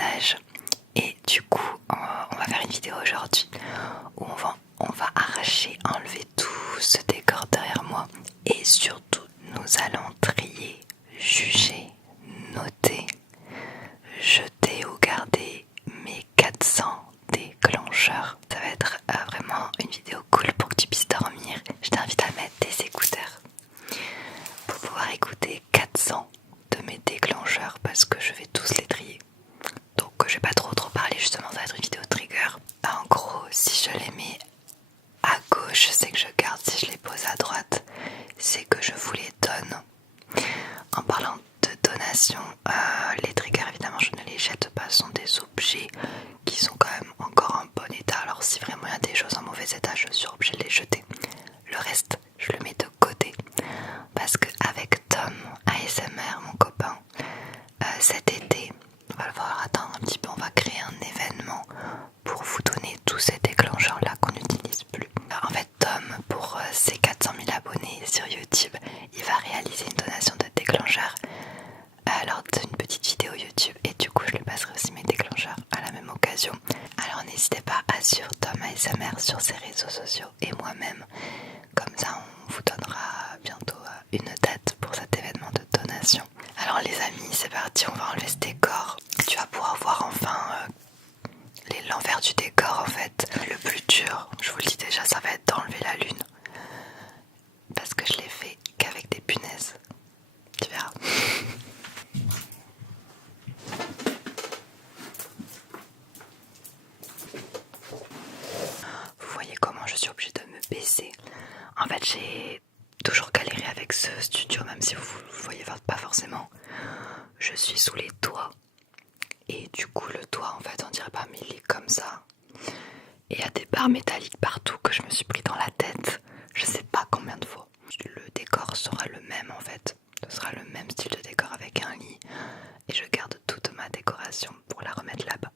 déménage et du coup on va faire une vidéo aujourd'hui où on va arracher, enlever tout ce décor derrière moi et surtout nous allons trier, juger, noter, jeter ou garder mes 400 déclencheurs. Ça va être vraiment une vidéo cool pour que tu puisses dormir. Je t'invite à mettre tes écouteurs pour pouvoir écouter 400 de mes déclencheurs parce que je vais tous les trier. Donc je vais pas trop parler, justement ça va être une vidéo trigger. En gros, si je les mets à gauche, c'est que je garde. Si je les pose à droite, c'est que je vous les donne. En parlant de donation, les triggers évidemment je ne les jette pas, ce sont des objets qui sont quand même encore en bon état. Alors si vraiment il y a des choses en mauvais état, je suis obligée de les jeter. Le reste, je le mets de côté parce qu'avec Tom ASMR, mon copain, cet été, on va falloir attendre un petit peu, on va créer un événement pour vous donner tous ces déclencheurs là qu'on n'utilise plus. En fait, Tom, pour ses 400 000 abonnés sur YouTube, il va réaliser une donation de déclencheurs lors d'une petite vidéo YouTube et du coup je lui passerai aussi mes déclencheurs à la même occasion. Alors n'hésitez pas à suivre Tom ASMR sur ses réseaux sociaux et moi-même, comme ça on vous donnera bientôt une date pour cet événement de donation. Alors les amis, c'est parti, on va enlever ce décor. Tu vas pouvoir voir enfin l'envers du décor en fait. Le plus dur, je vous le dis déjà, ça va être d'enlever la lune. Parce que je l'ai fait qu'avec des punaises. Tu verras. Vous voyez comment je suis obligée de me baisser. En fait j'ai toujours galéré avec ce studio, même si vous ne voyez pas forcément. Je suis sous les toits. Et du coup le toit en fait on dirait pas, mais il est comme ça. Et il y a des barres métalliques partout que je me suis pris dans la tête. Je sais pas combien de fois. Le décor sera le même en fait. Ce sera le même style de décor avec un lit. Et je garde toute ma décoration pour la remettre là-bas.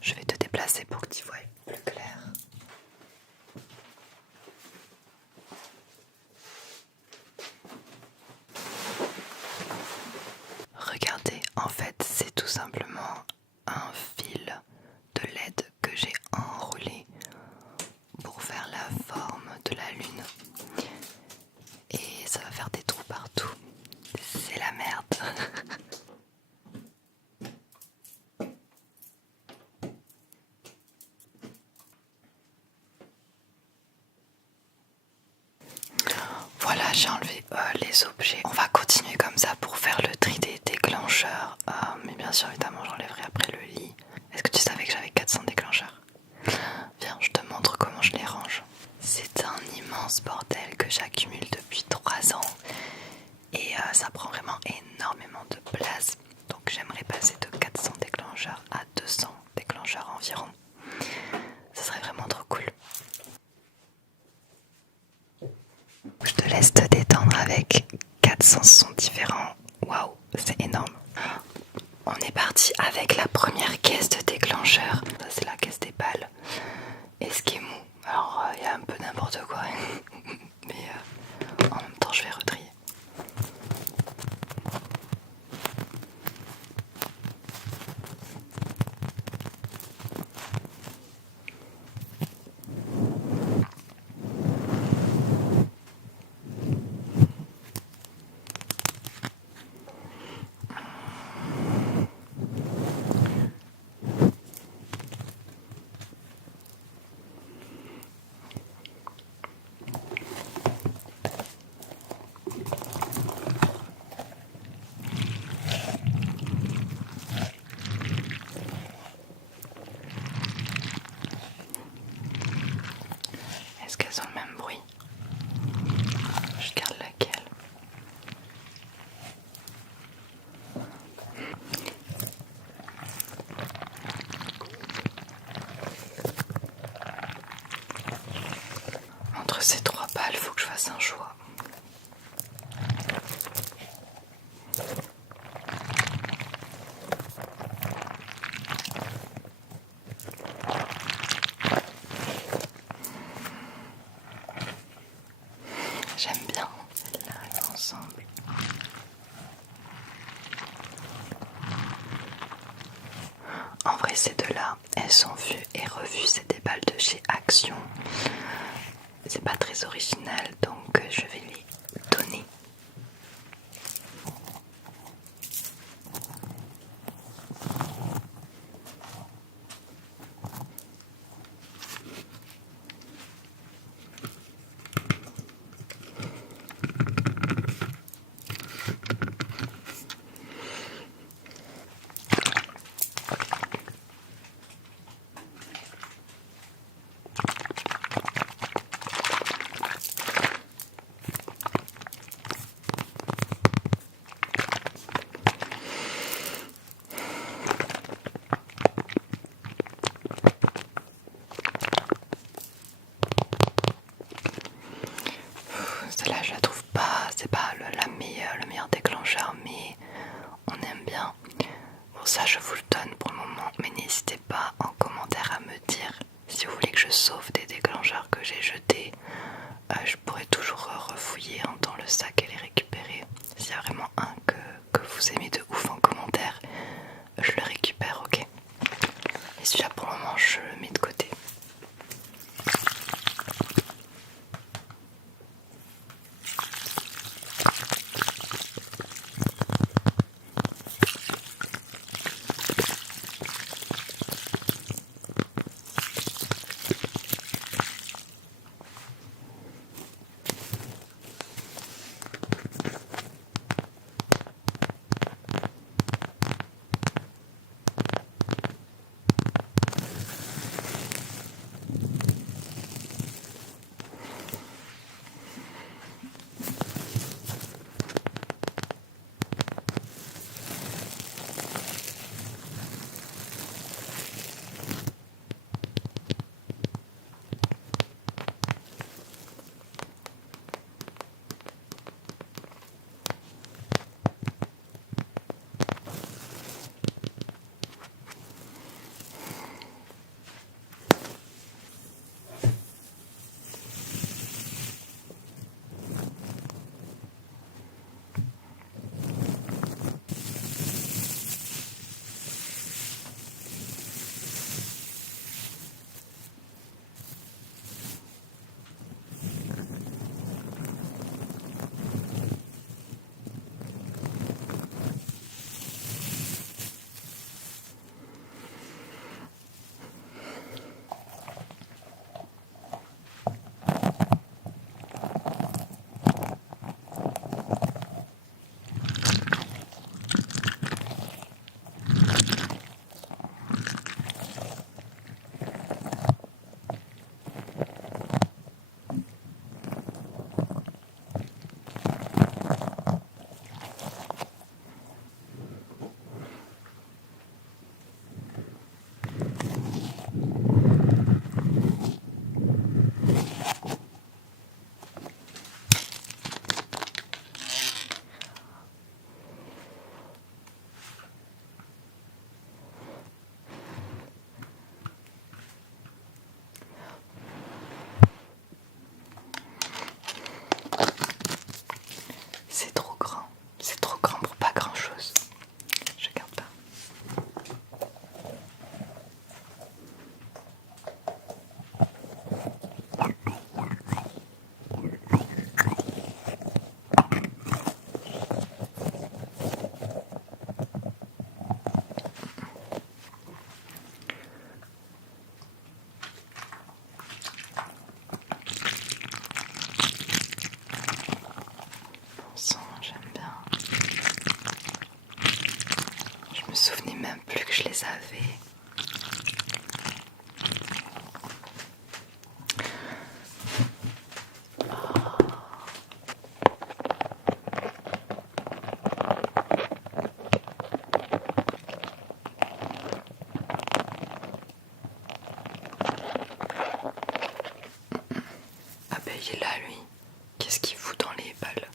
Je vais te déplacer pour que tu vois plus clair. Regardez, en fait, c'est tout simplement un fil de LED que j'ai enroulé pour faire la forme de la lune. Et ça va faire des trous partout. C'est la merde. Voilà, j'ai enlevé les objets. On va continuer comme ça pour faire le tri des déclencheurs. Mais bien sûr, évidemment, j'enlèverai après le lit. Est-ce que tu savais que j'avais 400 déclencheurs? Viens, je te montre comment je les range. C'est un immense bordel que j'accumule depuis 3 ans. Et ça prend vraiment énormément de place. Donc j'aimerais passer de 400 déclencheurs à 200 déclencheurs environ. Ça serait vraiment trop cool. Je te laisse te détendre avec 400 sons différents. Waouh, c'est énorme. On est parti avec la première caisse de déclencheur. Ça c'est la caisse des balles. Et ce qui est mou. Alors il y a un peu n'importe quoi. Mais en même temps je vais retrier. Est-ce qu'elles ont le même bruit? Je garde laquelle? Entre ces 3 balles, il faut que je fasse un choix. J'aime bien celle-là ensemble. ces deux-là, elles sont vues et revues. C'est des balles de chez Action. C'est pas très original, donc je vais les donner. Celle-là, je la trouve pas, c'est pas le meilleur déclencheur, mais on aime bien. Bon, ça, je vous le donne pour le moment, mais n'hésitez pas en commentaire à me dire si vous voulez que je sauve des déclencheurs que j'ai jetés. Je pourrais toujours refouiller dans le sac et les récupérer. S'il y a vraiment un que vous aimez de ouf en commentaire, je le récupère, ok? Et celui-là, pour le moment, je le mets de côté. C'est trop grand pour pas grand chose. Je garde pas. Bon sang, j'aime bien. Je me souvenais même plus que je les avais. Ah ben il est là lui. Qu'est-ce qu'il fout dans les balles?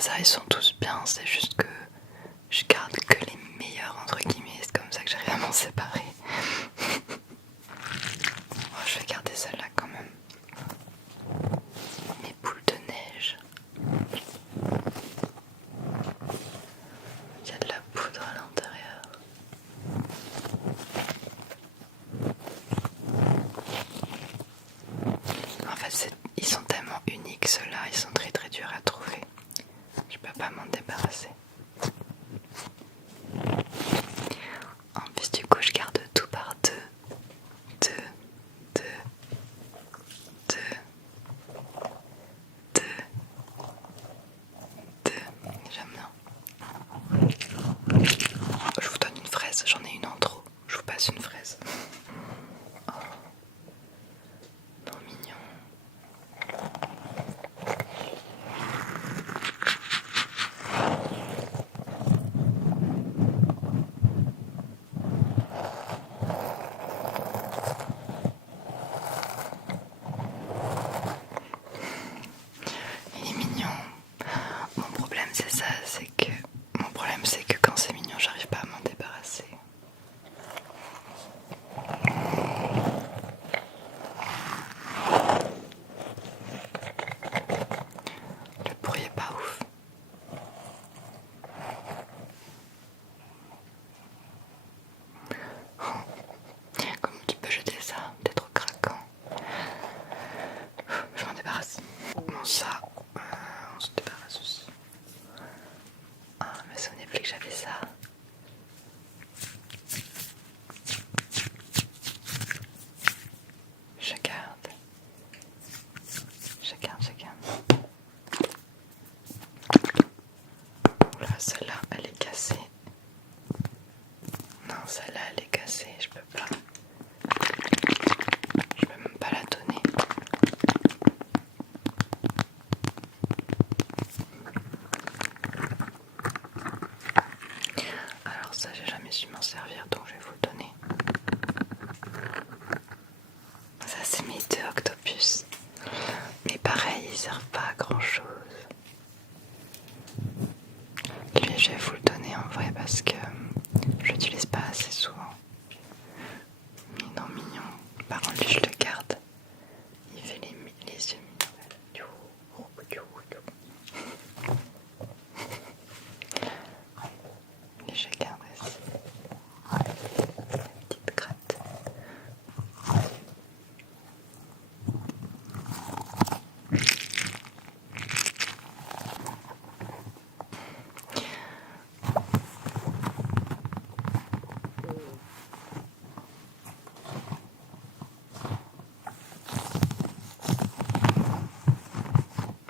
hasard, ils sont tous bien, c'est juste que je garde que les meilleurs entre guillemets, c'est comme ça que j'arrive à m'en séparer. Oh, je vais garder celle-là quand même. Mes boules de neige. Il y a de la poudre à l'intérieur. En fait, ils sont tellement uniques ceux-là, ils sont très très durs à trouver. Je peux pas m'en débarrasser. En plus, du coup, je garde tout par deux. Deux. J'aime bien. Je vous donne une fraise, j'en ai une en trop. Je vous passe une fraise. Oh, trop mignon. Il est mignon. Mon problème c'est que quand c'est mignon, j'arrive pas à m'en débarrasser. Le bruit est pas ouf. Comment tu peux jeter ça? T'es trop craquant. Je m'en débarrasse. Bon, ça, on se débarrasse aussi. Ah, je me souvenais plus que j'avais ça. Je garde. Oula, celle-là, elle est cassée. Non, celle-là, elle est cassée, je peux pas. Je peux même pas la donner. Alors ça, j'ai jamais su m'en servir, donc je vais vous le donner. Ça, c'est mes deux octopus. Mais pareil, ils servent pas à grand chose. Lui, je vais vous le donner en vrai parce que je l'utilise pas assez souvent. Il est non mignon. Par contre, lui, je le garde. Il fait les yeux mignons. Et je garde aussi. Petite gratte.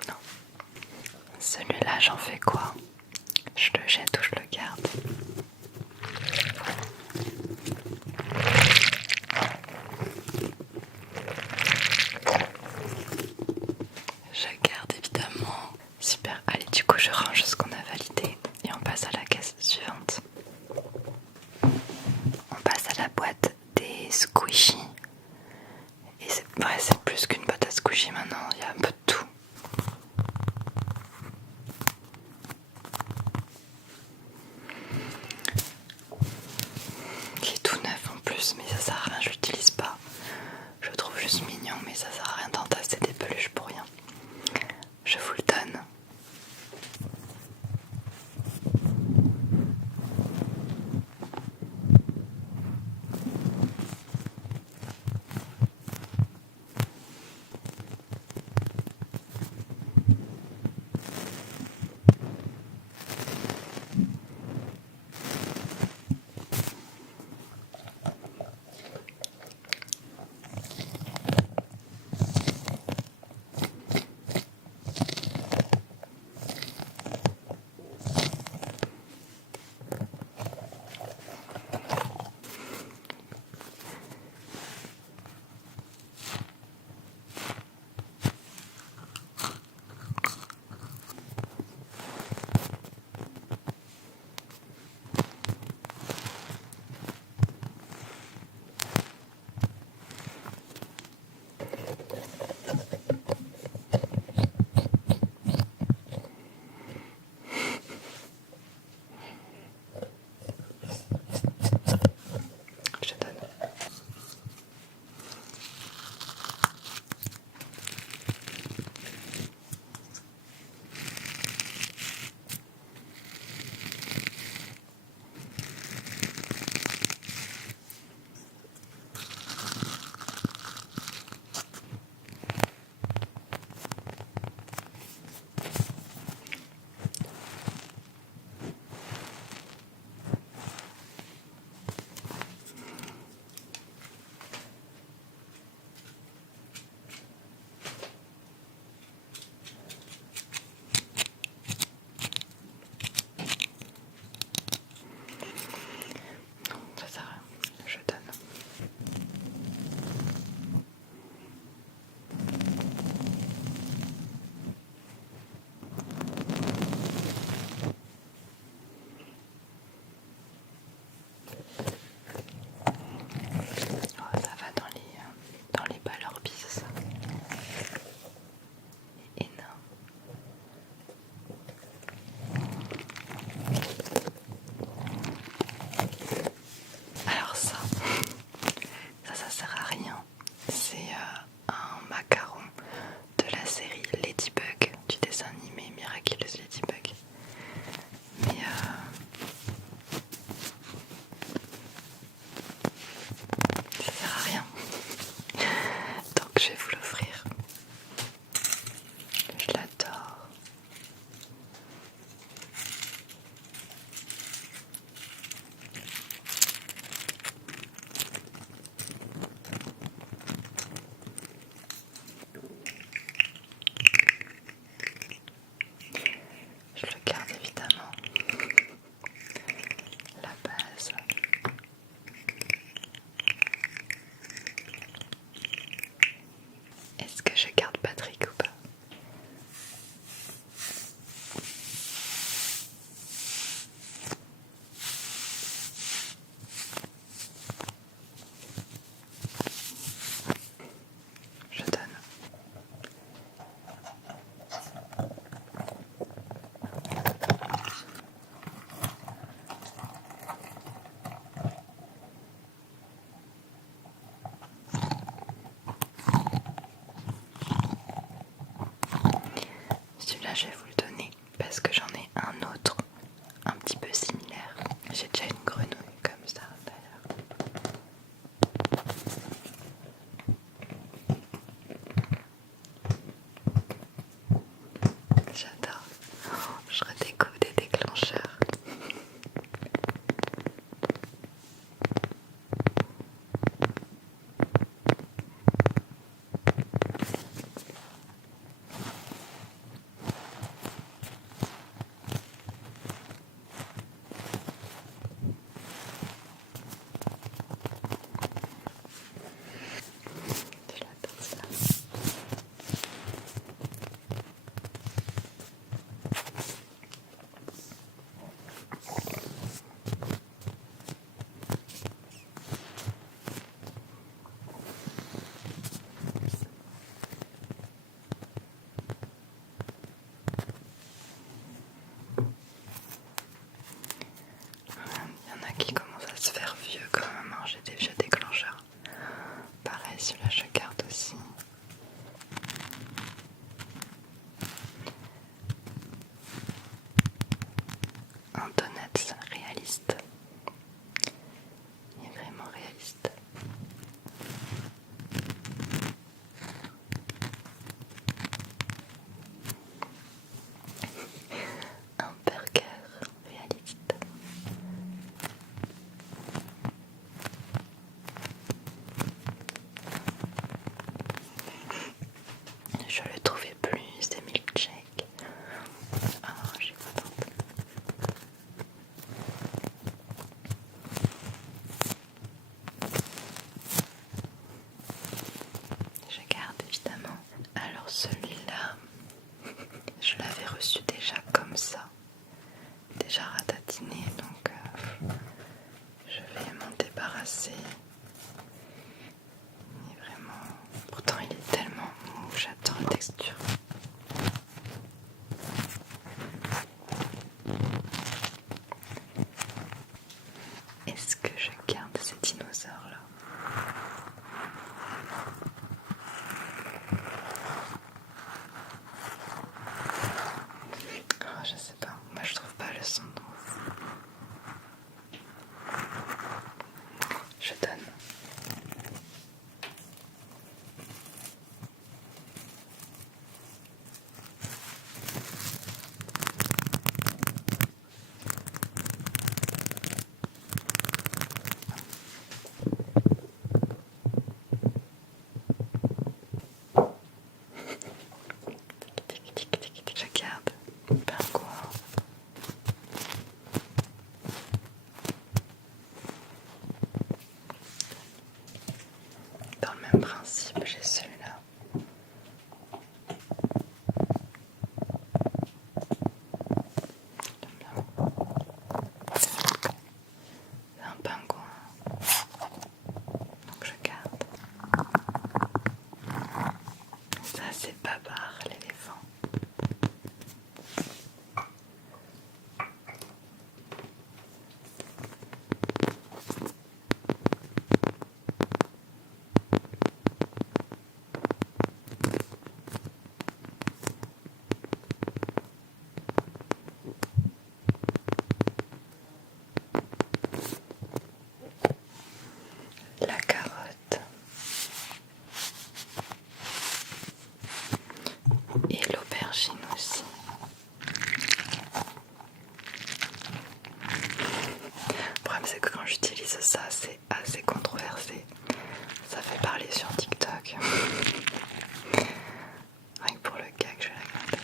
Non. Celui-là, j'en fais quoi? Je le jette ou je le garde? Je garde évidemment. Super, allez, du coup je range ce qu'on a validé et on passe à la caisse suivante. On passe à la boîte des squishies. Et c'est plus qu'une boîte à squishies maintenant, il y a un peu de tout. déjà ratatiné, donc je vais m'en débarrasser. Mais vraiment, pourtant il est tellement mou, j'adore la texture. Est-ce que je garde ces dinosaures là? Oh, je sais pas, moi je trouve pas le son de ouf. Je donne. Je garde pingouin. Dans le même principe, j'ai celui-là. C'est un pingouin. Donc je garde. Ça c'est Babar, l'éléphant. La carotte et l'aubergine aussi. Le problème c'est que quand j'utilise ça, c'est assez controversé. Ça fait parler sur TikTok. Rien que pour le gag, je vais la garder.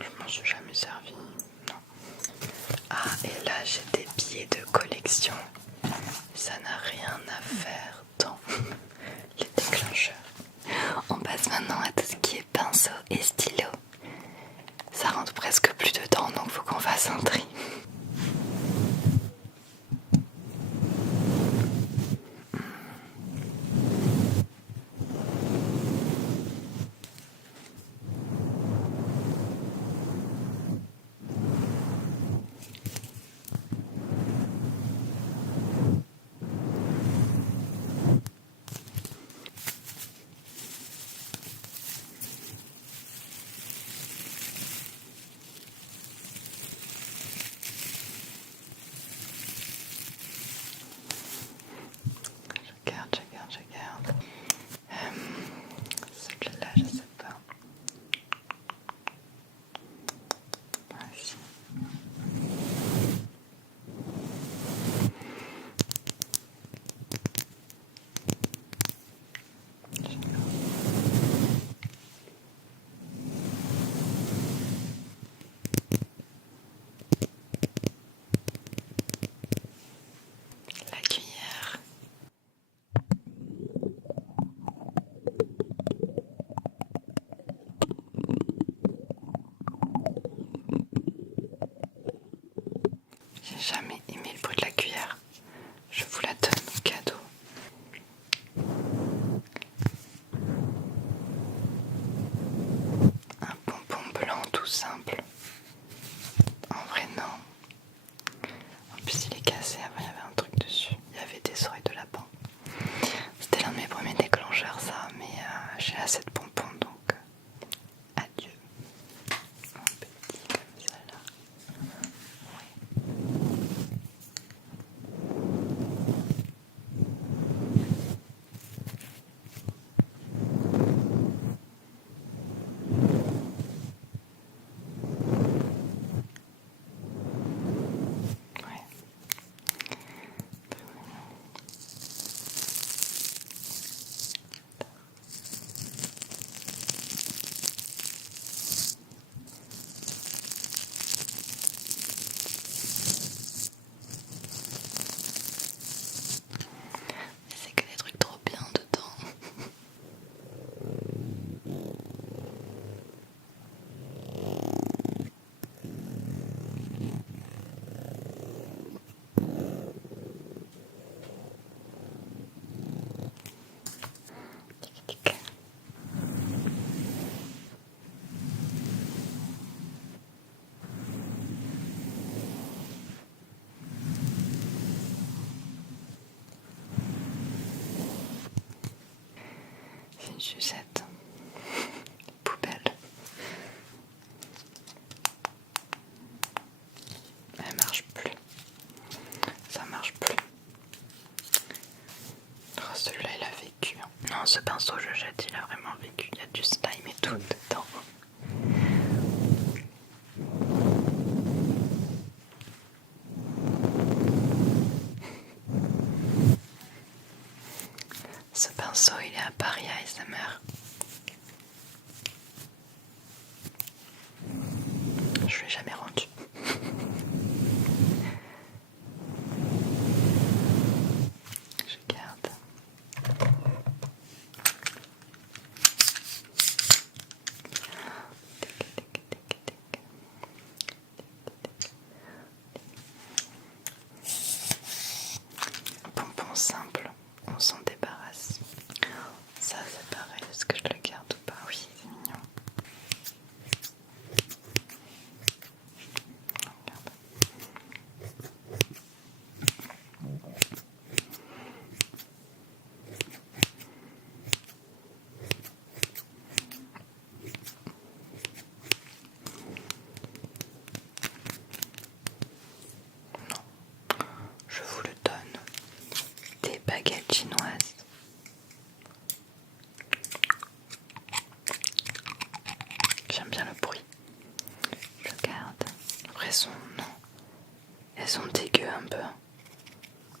Je m'en suis jamais servi, non. Ah, et là j'ai des billets de collection. Ça n'a rien à faire dans les déclencheurs. On passe maintenant à tout ce qui est pinceau et stylo. Ça rentre presque plus dedans, donc faut qu'on fasse un tri. une sucette. Poubelle. Elle marche plus. Ça marche plus. Oh, celui-là il a vécu. Non, ce pinceau je jette, il a vraiment vécu. Il y a du slime et tout dedans. Ce pinceau il est à Paris ASMR. Je l'ai jamais rendu. Je garde. Bonbon simple, on s'en débarrasse. Ça c'est pareil, est-ce que je le garde ou pas? Oui, c'est mignon. Regarde. Non, je vous le donne. Des baguettes chinoises. J'aime bien le bruit. Je garde. Après, elles sont dégueu un peu.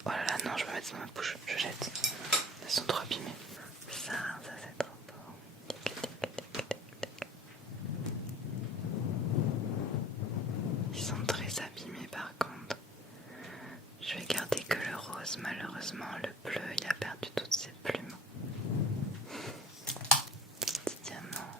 Oh là là, non, je vais mettre dans ma bouche. Je jette. Elles sont trop abîmées. Ça c'est trop beau. Ils sont très abîmés par contre. Je vais garder que le rose. Malheureusement, le bleu, il a perdu toutes ses plumes. Petit diamant.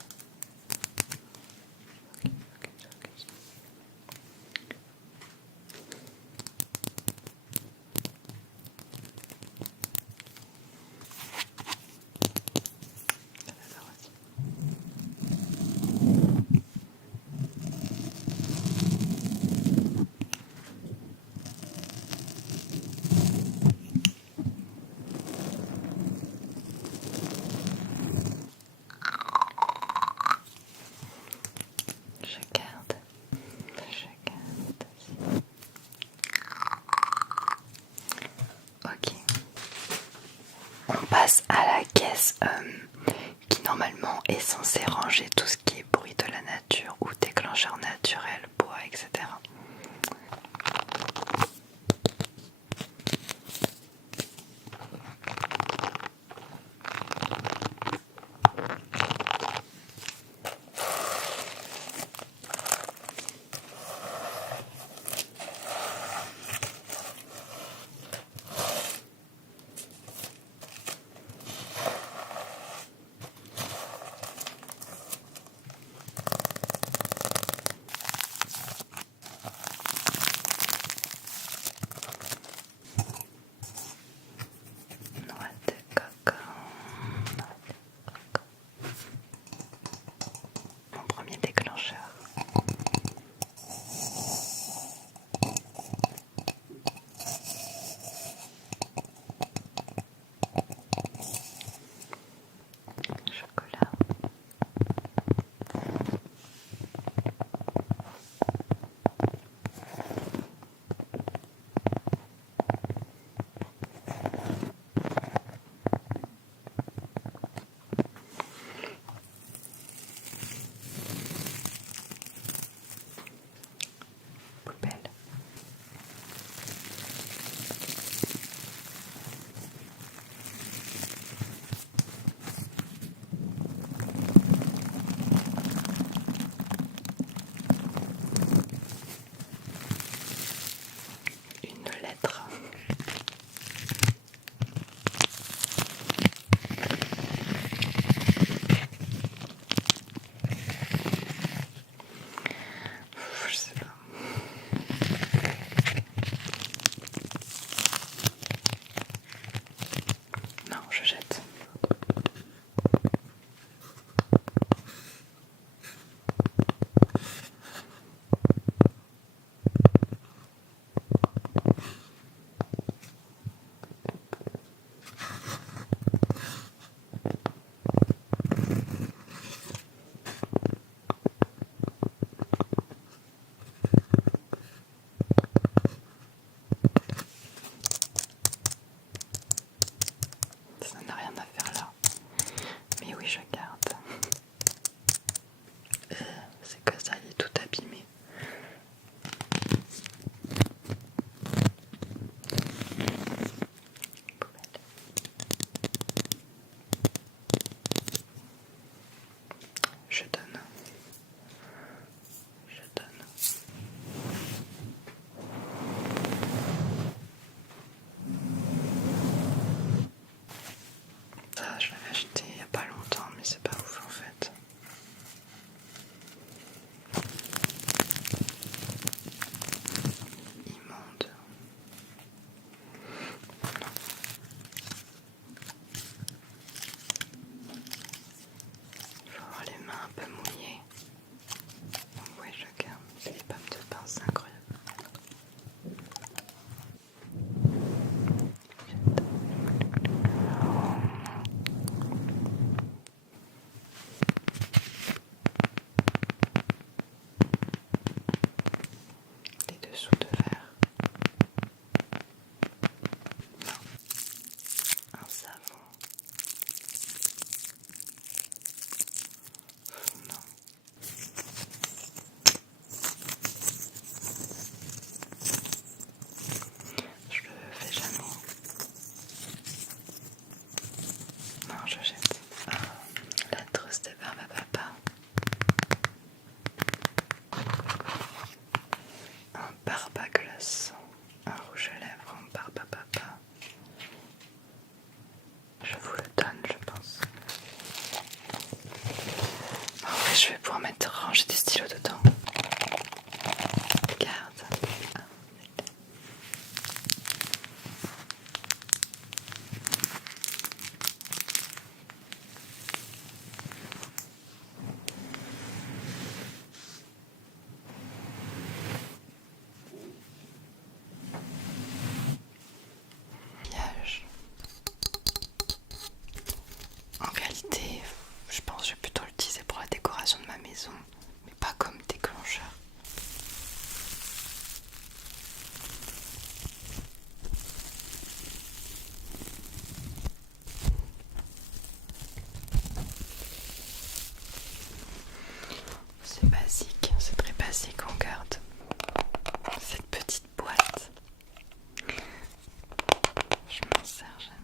Je garde. Ok. On passe à la caisse qui normalement est censée ranger tout ce qui est bruit de la nature ou déclencheur naturel, bois, etc. ranger des stylos dedans. Regarde. En réalité, je pense que je vais plutôt l'utiliser pour la décoration de ma maison, mais pas comme déclencheur. C'est basique, c'est très basique, on garde cette petite boîte. Je m'en sers jamais.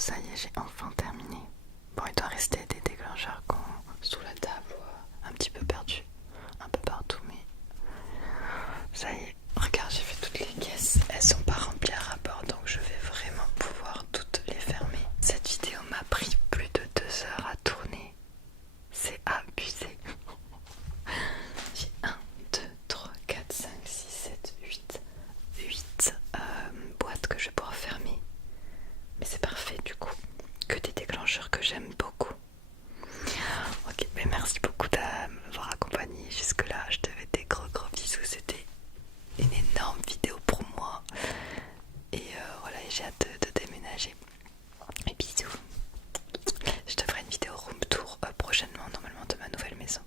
ça y est, j'ai enfin terminé. Bon, il doit rester des déclencheurs sous la table ou un petit peu perdu, un peu partout, mais ça y est. Regarde, j'ai fait toutes les caisses, elles sont pas remplies à rapport, donc je vais vraiment pouvoir toutes les fermer. Cette vidéo m'a pris plus de 2 heures à tourner, c'est abusé. J'ai 1, 2, 3, 4, 5, 6, 7, 8 boîtes que je vais pouvoir fermer. Mais c'est parfait du coup, que des déclencheurs que j'aime beaucoup. Ok, mais merci beaucoup de m'avoir accompagné jusque là. Je te fais des gros bisous, c'était une énorme vidéo pour moi. Et voilà, j'ai hâte de déménager. Et bisous. Je te ferai une vidéo room tour prochainement normalement de ma nouvelle maison.